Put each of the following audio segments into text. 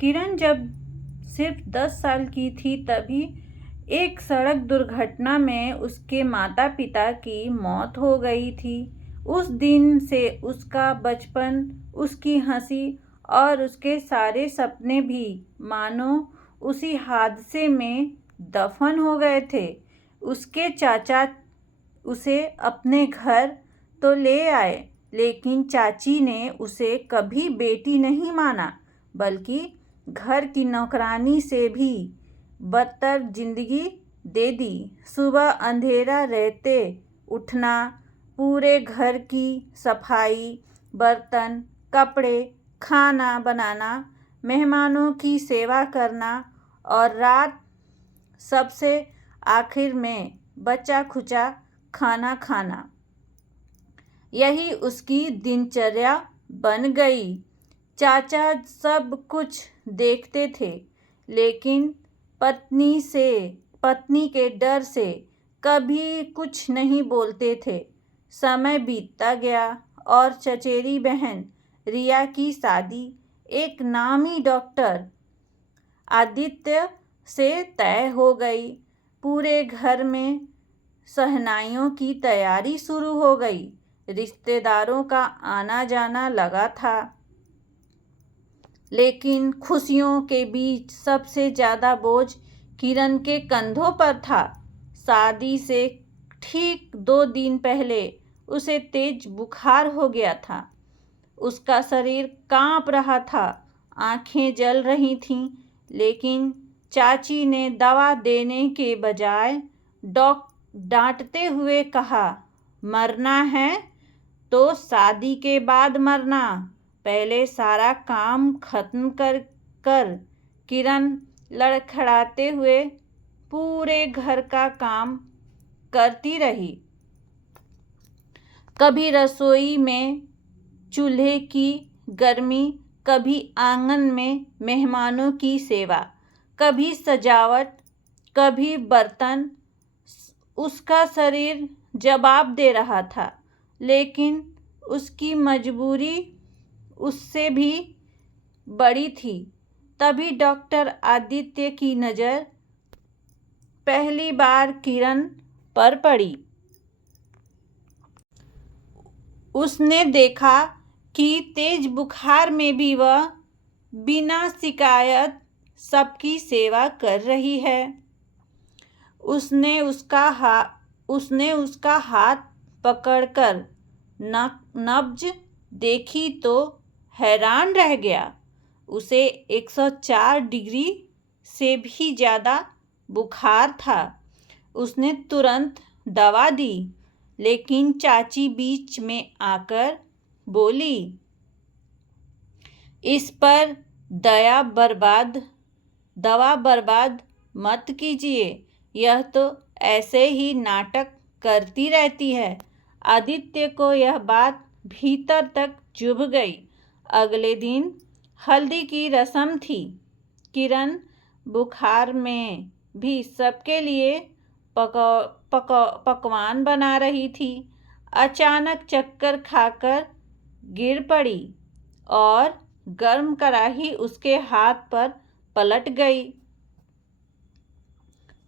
किरण जब सिर्फ 10 साल की थी तभी एक सड़क दुर्घटना में उसके माता पिता की मौत हो गई थी। उस दिन से उसका बचपन, उसकी हंसी और उसके सारे सपने भी मानो उसी हादसे में दफन हो गए थे। उसके चाचा उसे अपने घर तो ले आए, लेकिन चाची ने उसे कभी बेटी नहीं माना, बल्कि घर की नौकरानी से भी बदतर जिंदगी दे दी। सुबह अंधेरा रहते उठना, पूरे घर की सफाई, बर्तन, कपड़े, खाना बनाना, मेहमानों की सेवा करना और रात सबसे आखिर में बचा खुचा खाना खाना, यही उसकी दिनचर्या बन गई। चाचा सब कुछ देखते थे, लेकिन पत्नी के डर से कभी कुछ नहीं बोलते थे। समय बीतता गया और चचेरी बहन रिया की शादी एक नामी डॉक्टर आदित्य से तय हो गई। पूरे घर में शहनाइयों की तैयारी शुरू हो गई। रिश्तेदारों का आना जाना लगा था, लेकिन खुशियों के बीच सबसे ज़्यादा बोझ किरण के कंधों पर था। शादी से ठीक 2 दिन पहले उसे तेज बुखार हो गया था। उसका शरीर कांप रहा था, आंखें जल रही थीं, लेकिन चाची ने दवा देने के बजाय डांटते हुए कहा, मरना है तो शादी के बाद मरना, पहले सारा काम खत्म कर। किरण लड़खड़ाते हुए पूरे घर का काम करती रही। कभी रसोई में चूल्हे की गर्मी, कभी आंगन में मेहमानों की सेवा, कभी सजावट, कभी बर्तन। उसका शरीर जवाब दे रहा था, लेकिन उसकी मजबूरी उससे भी बड़ी थी। तभी डॉक्टर आदित्य की नज़र पहली बार किरण पर पड़ी। उसने देखा कि तेज बुखार में भी वह बिना शिकायत सबकी सेवा कर रही है। उसने उसका हाथ पकड़कर नब्ज देखी तो हैरान रह गया। उसे 104 डिग्री से भी ज़्यादा बुखार था। उसने तुरंत दवा दी, लेकिन चाची बीच में आकर बोली, इस पर दवा बर्बाद मत कीजिए, यह तो ऐसे ही नाटक करती रहती है। आदित्य को यह बात भीतर तक चुभ गई। अगले दिन हल्दी की रस्म थी। किरण बुखार में भी सबके लिए पकवान बना रही थी। अचानक चक्कर खाकर गिर पड़ी और गर्म कढ़ाई उसके हाथ पर पलट गई।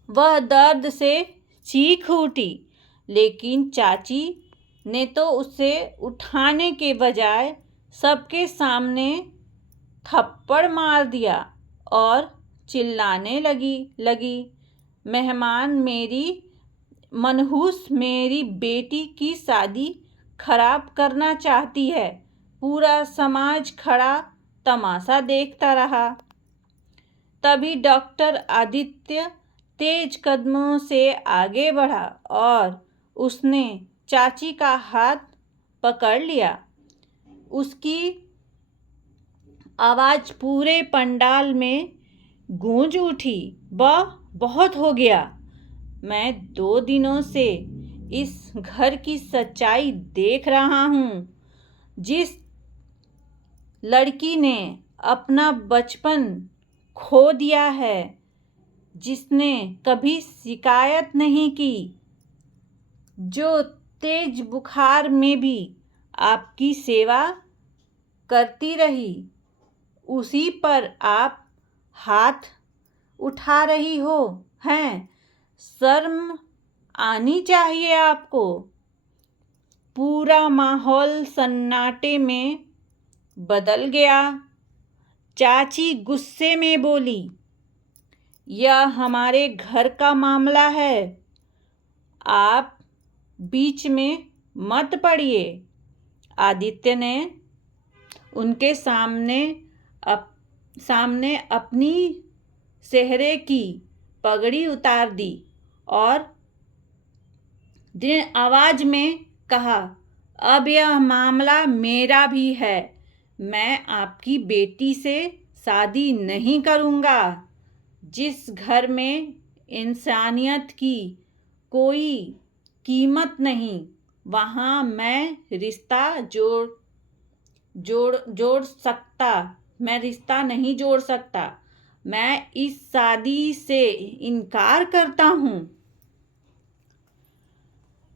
वह दर्द से चीख उठी, लेकिन चाची ने तो उसे उठाने के बजाय सबके सामने थप्पड़ मार दिया और चिल्लाने लगी, मनहूस मेरी बेटी की शादी खराब करना चाहती है। पूरा समाज खड़ा तमाशा देखता रहा। तभी डॉक्टर आदित्य तेज कदमों से आगे बढ़ा और उसने चाची का हाथ पकड़ लिया। उसकी आवाज़ पूरे पंडाल में गूंज उठी, बहुत हो गया। मैं 2 दिनों से इस घर की सच्चाई देख रहा हूँ। जिस लड़की ने अपना बचपन खो दिया है, जिसने कभी शिकायत नहीं की, जो तेज बुखार में भी आपकी सेवा करती रही, उसी पर आप हाथ उठा रही हो हैं। शर्म आनी चाहिए आपको। पूरा माहौल सन्नाटे में बदल गया। चाची गुस्से में बोली, यह हमारे घर का मामला है, आप बीच में मत पड़िए। आदित्य ने उनके सामने अपनी सेहरे की पगड़ी उतार दी और दृढ़ आवाज में कहा, अब यह मामला मेरा भी है। मैं आपकी बेटी से शादी नहीं करूँगा। जिस घर में इंसानियत की कोई कीमत नहीं, वहाँ मैं रिश्ता नहीं जोड़ सकता। मैं इस शादी से इनकार करता हूँ।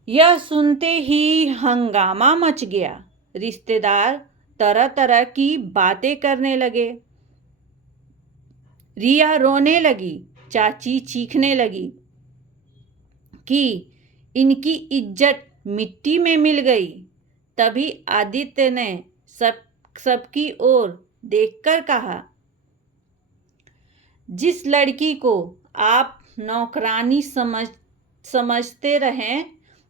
यह सुनते ही हंगामा मच गया। रिश्तेदार तरह तरह की बातें करने लगे। रिया रोने लगी, चाची चीखने लगी कि इनकी इज्जत मिट्टी में मिल गई। तभी आदित्य ने सबकी ओर देखकर कहा, जिस लड़की को आप नौकरानी समझते रहें,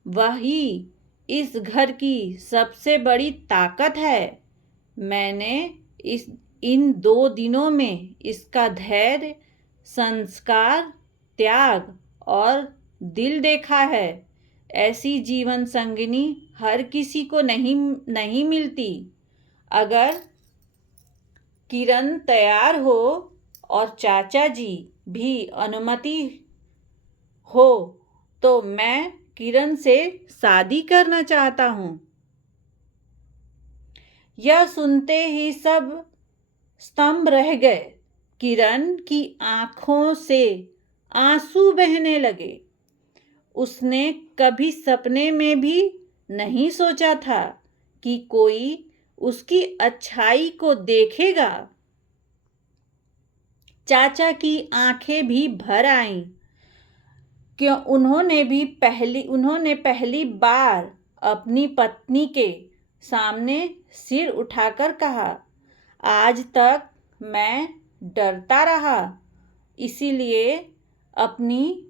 वही इस घर की सबसे बड़ी ताकत है। मैंने इन 2 दिनों में इसका धैर्य, संस्कार, त्याग और दिल देखा है। ऐसी जीवन संगिनी हर किसी को नहीं मिलती। अगर किरण तैयार हो और चाचा जी भी अनुमति हो तो मैं किरण से शादी करना चाहता हूँ। यह सुनते ही सब स्तंभ रह गए। किरण की आंखों से आंसू बहने लगे। उसने कभी सपने में भी नहीं सोचा था कि कोई उसकी अच्छाई को देखेगा। चाचा की आंखें भी भर आईं। क्यों उन्होंने पहली बार अपनी पत्नी के सामने सिर उठाकर कहा, आज तक मैं डरता रहा, इसीलिए अपनी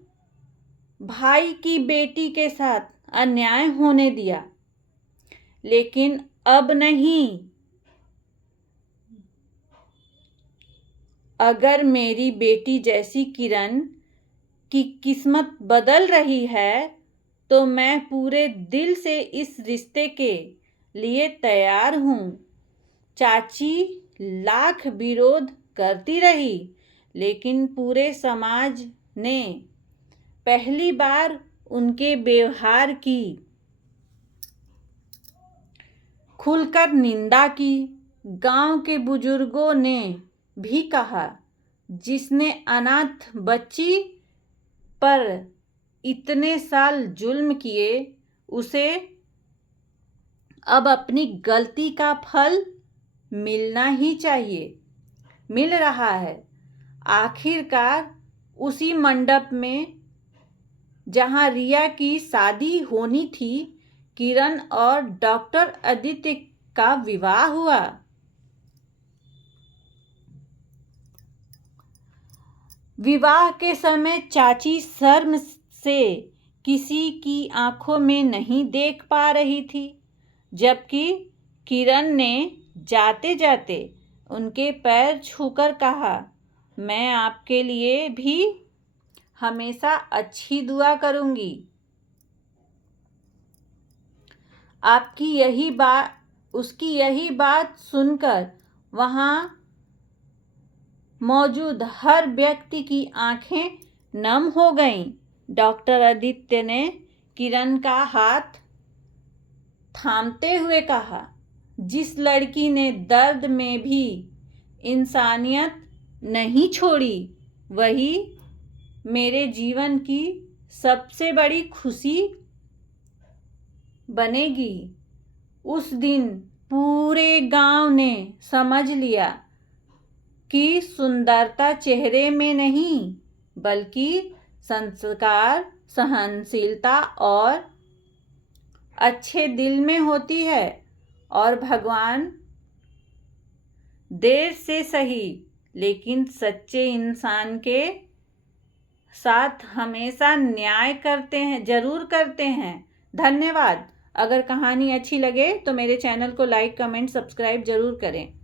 भाई की बेटी के साथ अन्याय होने दिया। लेकिन अब नहीं। अगर मेरी बेटी जैसी किरण की किस्मत बदल रही है तो मैं पूरे दिल से इस रिश्ते के लिए तैयार हूँ। चाची लाख विरोध करती रही, लेकिन पूरे समाज ने पहली बार उनके व्यवहार की खुलकर निंदा की। गांव के बुजुर्गों ने भी कहा, जिसने अनाथ बच्ची पर इतने साल जुल्म किए, उसे अब अपनी गलती का फल मिलना ही चाहिए। मिल रहा है। आखिरकार उसी मंडप में जहां रिया की शादी होनी थी, किरण और डॉक्टर आदित्य का विवाह हुआ। विवाह के समय चाची शर्म से किसी की आंखों में नहीं देख पा रही थी, जबकि किरण ने जाते जाते उनके पैर छूकर कहा, मैं आपके लिए भी हमेशा अच्छी दुआ करूंगी। उसकी यही बात सुनकर वहां मौजूद हर व्यक्ति की आंखें नम हो गईं। डॉक्टर आदित्य ने किरण का हाथ थामते हुए कहा, जिस लड़की ने दर्द में भी इंसानियत नहीं छोड़ी, वही मेरे जीवन की सबसे बड़ी खुशी बनेगी। उस दिन पूरे गांव ने समझ लिया कि सुंदरता चेहरे में नहीं, बल्कि संस्कार, सहनशीलता और अच्छे दिल में होती है। और भगवान देर से सही लेकिन सच्चे इंसान के साथ हमेशा न्याय करते हैं, जरूर करते हैं। धन्यवाद। अगर कहानी अच्छी लगे तो मेरे चैनल को लाइक, कमेंट, सब्सक्राइब जरूर करें।